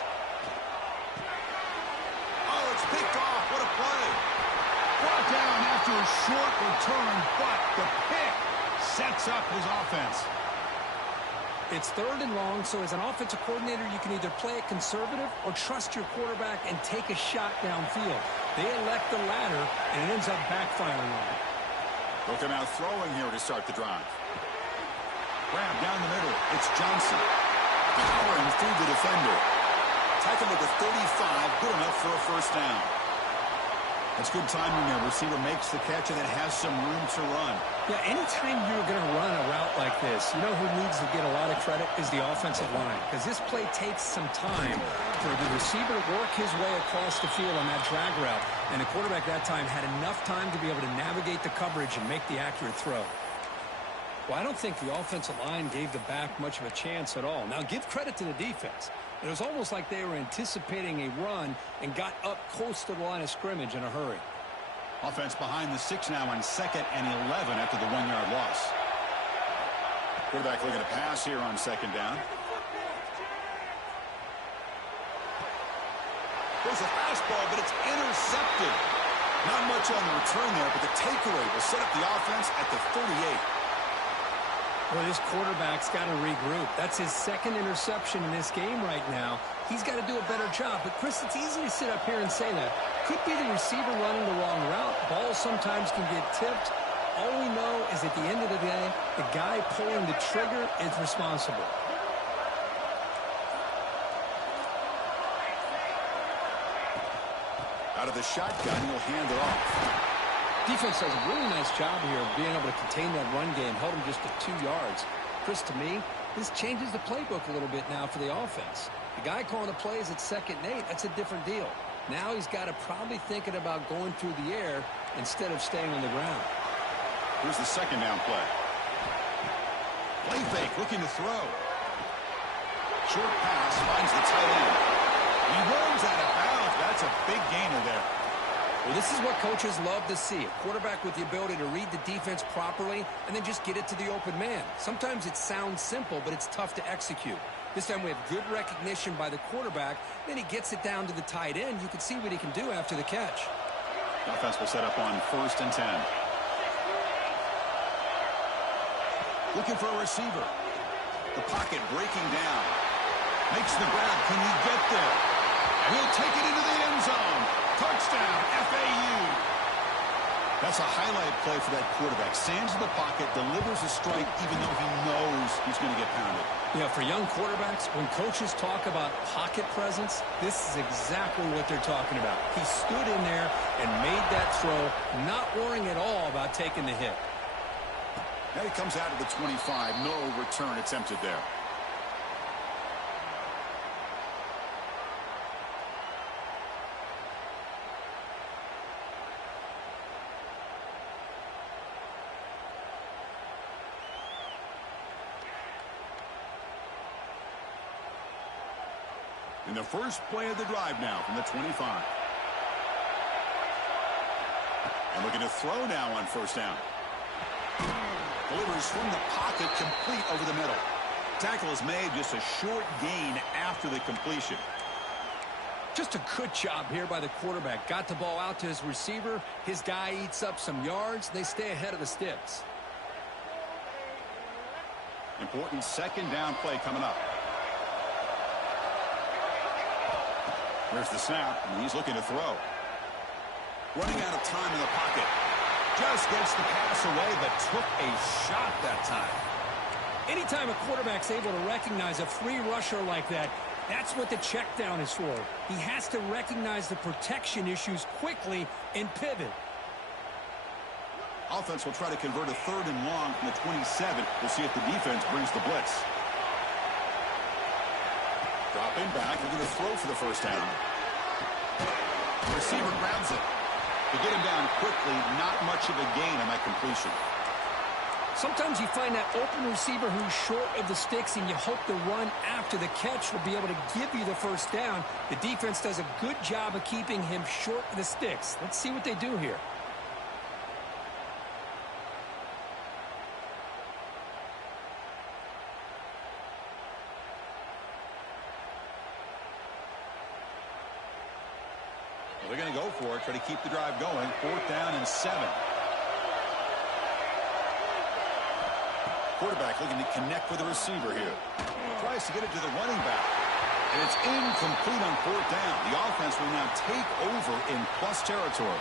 Oh, it's picked off. What a play. Brought down after a short return, but the pick sets up his offense. It's third and long, so as an offensive coordinator, you can either play it conservative or trust your quarterback and take a shot downfield. They elect the latter, and it ends up backfiring on them. They'll come out throwing here to start the drive. Grab down the middle. It's Johnson. Powering through the defender. Tackled at the 35. Good enough for a first down. That's good timing there. Receiver makes the catch and it has some room to run. Yeah, anytime you're going to run a route like this, you know who needs to get a lot of credit is the offensive line, because this play takes some time for the receiver to work his way across the field on that drag route, and the quarterback that time had enough time to be able to navigate the coverage and make the accurate throw. Well, I don't think the offensive line gave the back much of a chance at all. Now, give credit to the defense. It was almost like they were anticipating a run and got up close to the line of scrimmage in a hurry. Offense behind the 6 now on 2nd and 11 after the 1-yard loss. Quarterback looking to pass here on 2nd down. There's a fastball, but it's intercepted. Not much on the return there, but the takeaway will set up the offense at the 38. Well, this quarterback's got to regroup. That's his 2nd interception in this game right now. He's got to do a better job. But, Chris, it's easy to sit up here and say that. Could be the receiver running the wrong route. Balls sometimes can get tipped. All we know is at the end of the day, the guy pulling the trigger is responsible. Out of the shotgun, he'll hand it off. Defense does a really nice job here of being able to contain that run game, held him just at 2 yards. Chris, to me, this changes the playbook a little bit now for the offense. The guy calling the plays at 2nd and 8, that's a different deal. Now he's got to probably thinking about going through the air instead of staying on the ground. Here's the 2nd down play. Play fake, looking to throw. Short pass, finds the tight end. He runs out of bounds. That's a big gainer there. Well, this is what coaches love to see. A quarterback with the ability to read the defense properly and then just get it to the open man. Sometimes it sounds simple, but it's tough to execute. This time we have good recognition by the quarterback. Then he gets it down to the tight end. You can see what he can do after the catch. Offense will set up on 1st and 10. Looking for a receiver. The pocket breaking down. Makes the grab. Can he get there? And he'll take it into the end zone. Touchdown, FAU. That's a highlight play for that quarterback. Stands in the pocket, delivers a strike even though he knows he's going to get pounded. Yeah, for young quarterbacks, when coaches talk about pocket presence, this is exactly what they're talking about. He stood in there and made that throw, not worrying at all about taking the hit. Now he comes out of the 25. No return attempted there. In the first play of the drive now from the 25. And looking to throw now on 1st down. Delivers from the pocket, complete over the middle. Tackle is made, just a short gain after the completion. Just a good job here by the quarterback. Got the ball out to his receiver. His guy eats up some yards. They stay ahead of the sticks. Important 2nd down play coming up. There's the snap, and he's looking to throw. Running out of time in the pocket. Just gets the pass away, but took a shot that time. Anytime a quarterback's able to recognize a free rusher like that, that's what the check down is for. He has to recognize the protection issues quickly and pivot. Offense will try to convert a 3rd and long from the 27. We'll see if the defense brings the blitz. Dropping back, looking to throw for the 1st down. The receiver grabs it. To get him down quickly, not much of a gain on that completion. Sometimes you find that open receiver who's short of the sticks, and you hope the run after the catch will be able to give you the first down. The defense does a good job of keeping him short of the sticks. Let's see what they do here. Well, they're going to go for it, try to keep the drive going. 4th down and 7. Quarterback looking to connect with the receiver here. Tries to get it to the running back. And it's incomplete on 4th down. The offense will now take over in plus territory.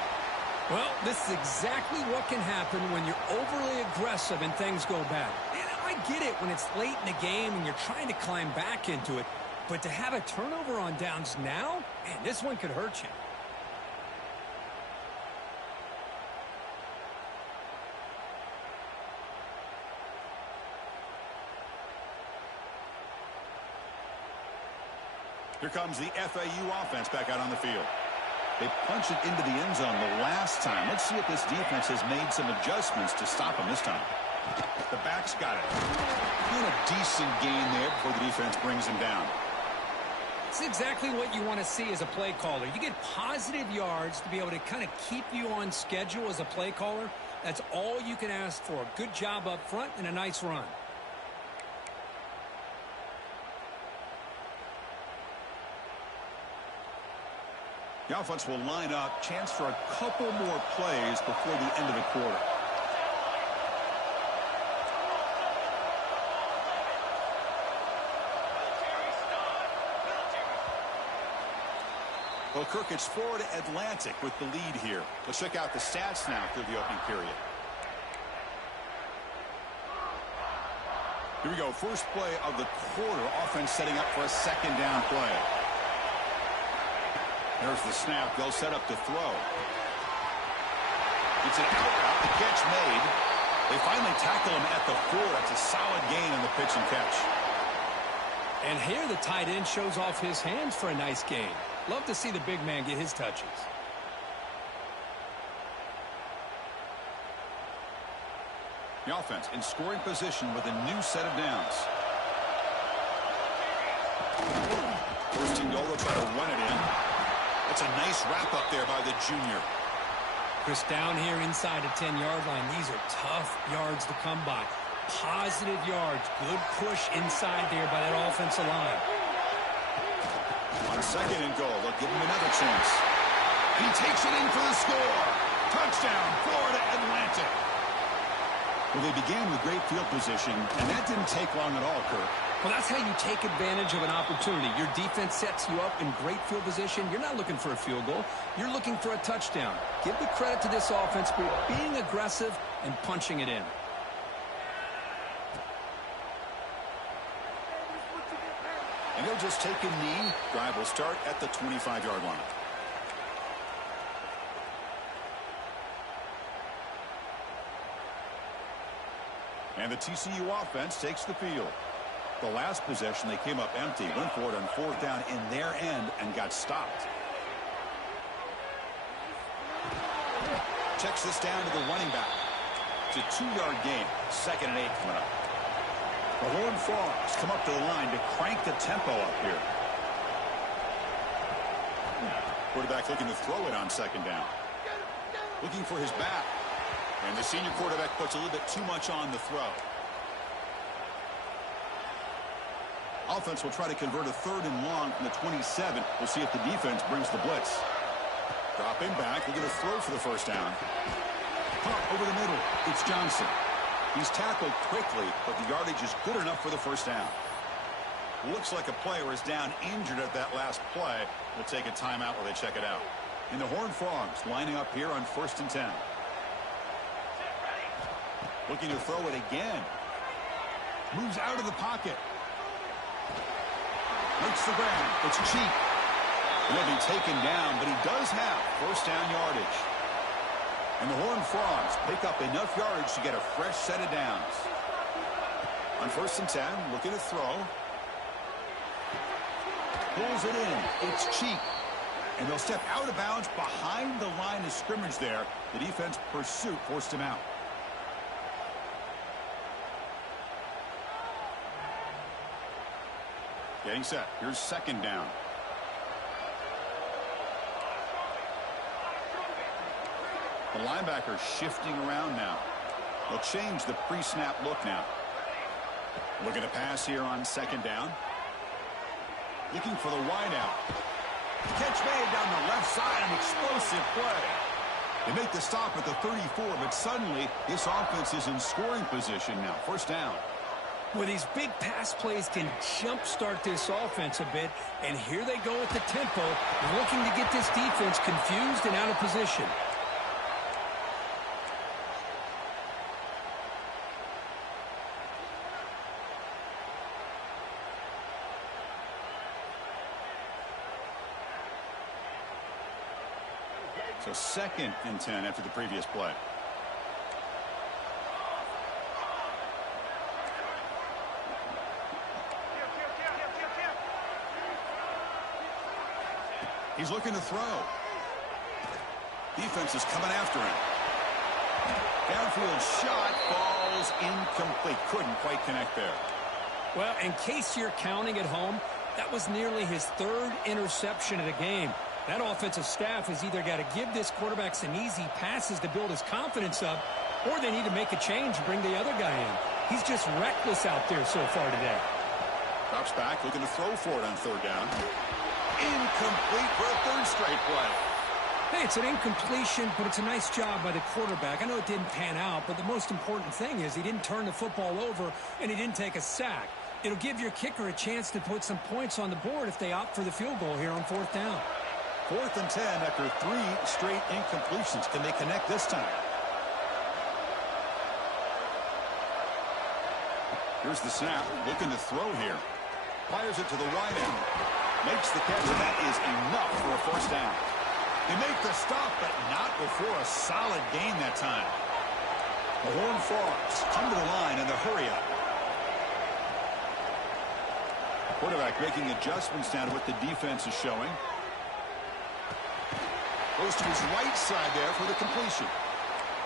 Well, this is exactly what can happen when you're overly aggressive and things go bad. And I get it when it's late in the game and you're trying to climb back into it. But to have a turnover on downs now, man, this one could hurt you. Here comes the FAU offense back out on the field. They punch it into the end zone the last time. Let's see if this defense has made some adjustments to stop them this time. The back's got it. Doing a decent gain there before the defense brings him down. It's exactly what you want to see as a play caller. You get positive yards to be able to kind of keep you on schedule as a play caller. That's all you can ask for. Good job up front and a nice run. The offense will line up. Chance for a couple more plays before the end of the quarter. Well, Kirk, it's Florida Atlantic with the lead here. Let's check out the stats now through the opening period. Here we go. First play of the quarter. Offense setting up for a 2nd down play. There's the snap. They'll set up to throw. It's an out route. The catch made. They finally tackle him at the 4. That's a solid gain on the pitch and catch. And here the tight end shows off his hands for a nice gain. Love to see the big man get his touches. The offense in scoring position with a new set of downs. First team goal, they'll try to run it in. That's a nice wrap up there by the junior. Chris, down here inside the 10-yard line, these are tough yards to come by. Positive yards. Good push inside there by that offensive line. On 2nd and goal, they'll give him another chance. He takes it in for the score. Touchdown, Florida Atlantic. Well, they began with great field position, and that didn't take long at all, Kirk. Well, that's how you take advantage of an opportunity. Your defense sets you up in great field position. You're not looking for a field goal. You're looking for a touchdown. Give the credit to this offense for being aggressive and punching it in. And he'll just take a knee. Drive will start at the 25-yard line. And the TCU offense takes the field. The last possession, they came up empty, went for it on 4th down in their end and got stopped. Checks this down to the running back. It's a 2-yard gain. 2nd and 8 coming up. The Horned Frogs come up to the line to crank the tempo up here. Quarterback looking to throw it on 2nd down. Looking for his back. And the senior quarterback puts a little bit too much on the throw. Offense will try to convert a 3rd and long from the 27. We'll see if the defense brings the blitz. Drop him back. We'll get a throw for the 1st down. Pump over the middle. It's Johnson. He's tackled quickly, but the yardage is good enough for the 1st down. Looks like a player is down injured at that last play. We'll take a timeout while they check it out. And the Horned Frogs lining up here on 1st and 10. Looking to throw it again. Moves out of the pocket. Makes the grab. It's cheap. He'll be taken down, but he does have 1st down yardage. And the Horned Frogs pick up enough yardage to get a fresh set of downs. On 1st and 10, looking to throw. Pulls it in. It's cheap. And they'll step out of bounds behind the line of scrimmage there. The defense pursuit forced him out. Getting set. Here's second down. The linebacker shifting around now. They'll change the pre-snap look now. Looking to pass here on second down. Looking for the wideout. Catch made down the left side. An explosive play. They make the stop at the 34, but suddenly this offense is in scoring position now. First down. Well, these big pass plays can jumpstart this offense a bit, and here they go at the tempo, looking to get this defense confused and out of position. So second and 10 after the previous play. He's looking to throw. Defense is coming after him. Downfield shot falls incomplete. Couldn't quite connect there. Well, in case you're counting at home, that was nearly his third interception of the game. That offensive staff has either got to give this quarterback some easy passes to build his confidence up, or they need to make a change and bring the other guy in. He's just reckless out there so far today. Drops back, looking to throw for it on third down. Incomplete for a third straight play. Hey, it's an incompletion, but it's a nice job by the quarterback. I know it didn't pan out, but the most important thing is he didn't turn the football over and he didn't take a sack. It'll give your kicker a chance to put some points on the board if they opt for the field goal here on fourth down. 4th and 10 after 3 straight incompletions. Can they connect this time? Here's the snap. Looking to throw here. Fires it to the wide end. Makes the catch, and that is enough for a first down. They make the stop, but not before a solid gain that time. The Horned Frogs come to the line in the hurry-up. Quarterback making adjustments down to what the defense is showing. Goes to his right side there for the completion.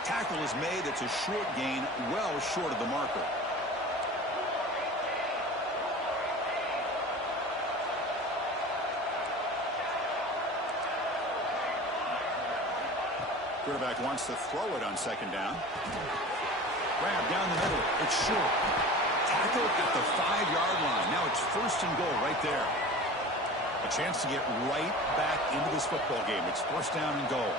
Tackle is made. It's a short gain, well short of the marker. Quarterback wants to throw it on second down. Grab down the middle. It's short. Tackle at the 5-yard line. Now it's first and goal right there. A chance to get right back into this football game. It's first down and goal.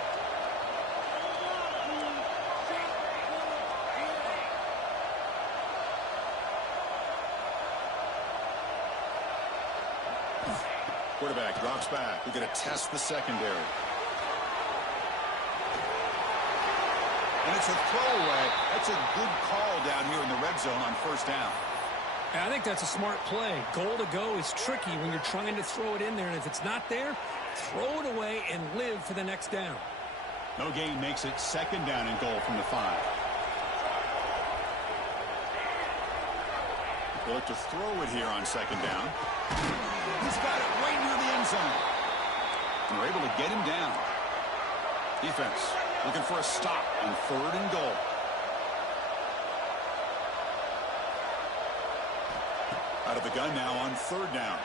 Quarterback drops back. We're going to test the secondary. And it's a throwaway. That's a good call down here in the red zone on first down. I think that's a smart play. Goal to go is tricky when you're trying to throw it in there, and if it's not there, throw it away and live for the next down. No gain makes it second down and goal from the 5. They'll look to throw it here on second down. He's got it right near the end zone. And they're able to get him down. Defense looking for a stop on third and goal. Out of the gun now on third down.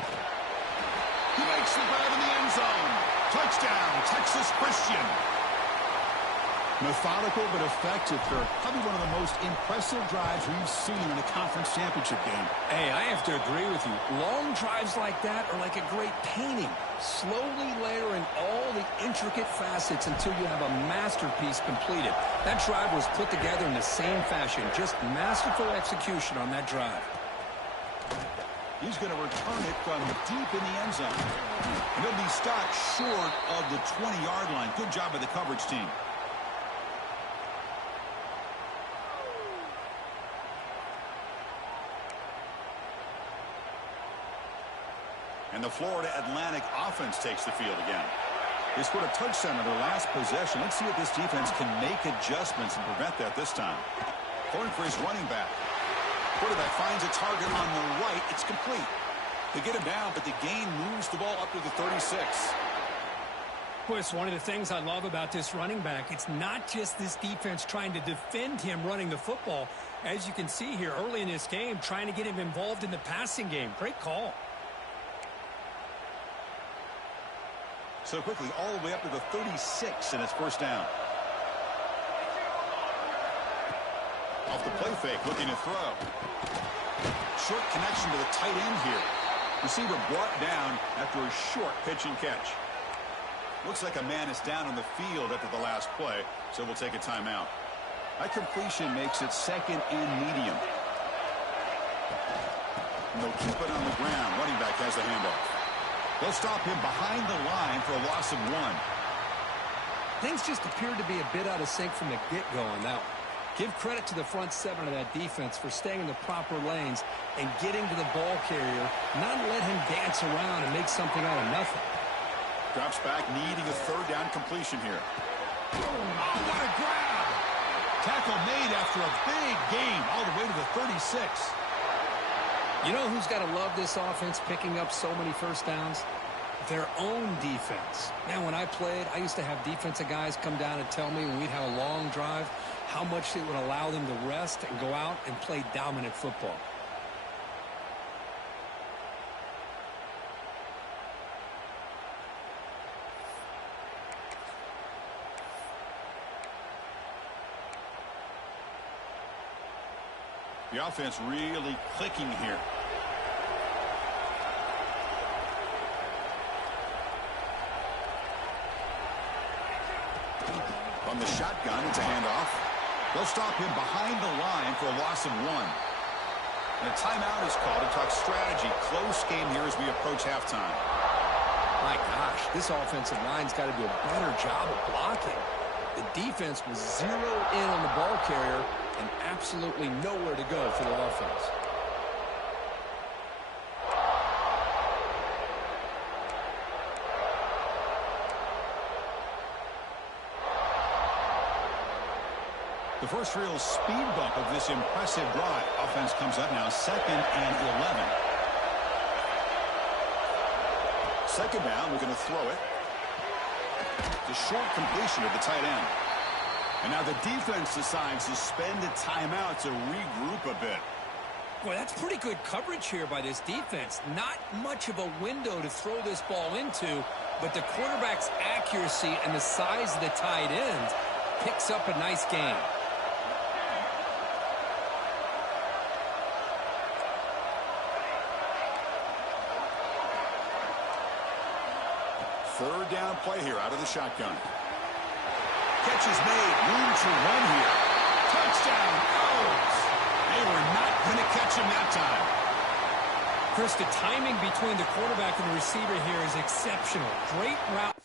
He makes the grab in the end zone. Touchdown, Texas Christian. Methodical but effective for probably one of the most impressive drives we've seen in a conference championship game. Hey, I have to agree with you. Long drives like that are like a great painting. Slowly layering all the intricate facets until you have a masterpiece completed. That drive was put together in the same fashion. Just masterful execution on that drive. He's going to return it from deep in the end zone. And he'll be stopped short of the 20-yard line. Good job by the coverage team. And the Florida Atlantic offense takes the field again. They scored a touchdown on their last possession. Let's see if this defense can make adjustments and prevent that this time. Going for his running back. Quarterback finds a target on the right. It's complete. They get him down, but the gain moves the ball up to the 36. Boy, it's one of the things I love about this running back. It's not just this defense trying to defend him running the football. As you can see here early in this game, trying to get him involved in the passing game. Great call. So quickly, all the way up to the 36, and it's first down. Off the play fake, looking to throw. Short connection to the tight end here. Receiver brought down after a short pitch and catch. Looks like a man is down on the field after the last play, so we'll take a timeout. That completion makes it second and medium. And they'll keep it on the ground. Running back has the handoff. They'll stop him behind the line for a loss of 1. Things just appeared to be a bit out of sync from the get-go on that one. Give credit to the front 7 of that defense for staying in the proper lanes and getting to the ball carrier, not let him dance around and make something out of nothing. Drops back, needing a third down completion here. Oh, what a grab! Tackle made after a big gain all the way to the 36. You know who's got to love this offense picking up so many first downs? Their own defense. Man, when I played, I used to have defensive guys come down and tell me when we'd have a long drive how much it would allow them to rest and go out and play dominant football. The offense really clicking here. On the shotgun, it's a handoff. They'll stop him behind the line for a loss of 1. And a timeout is called to talk strategy. Close game here as we approach halftime. My gosh, this offensive line's got to do a better job of blocking. The defense was zeroed in on the ball carrier and absolutely nowhere to go for the offense. The first real speed bump of this impressive drive. Offense comes up now, 2nd and 11. Second down, we're going to throw it. The short completion of the tight end. And now the defense decides to spend a timeout to regroup a bit. Boy, that's pretty good coverage here by this defense. Not much of a window to throw this ball into, but the quarterback's accuracy and the size of the tight end picks up a nice gain. Third down play here out of the shotgun. Catch is made. Room to run here. Touchdown. O's. They were not going to catch him that time. Chris, the timing between the quarterback and the receiver here is exceptional. Great route.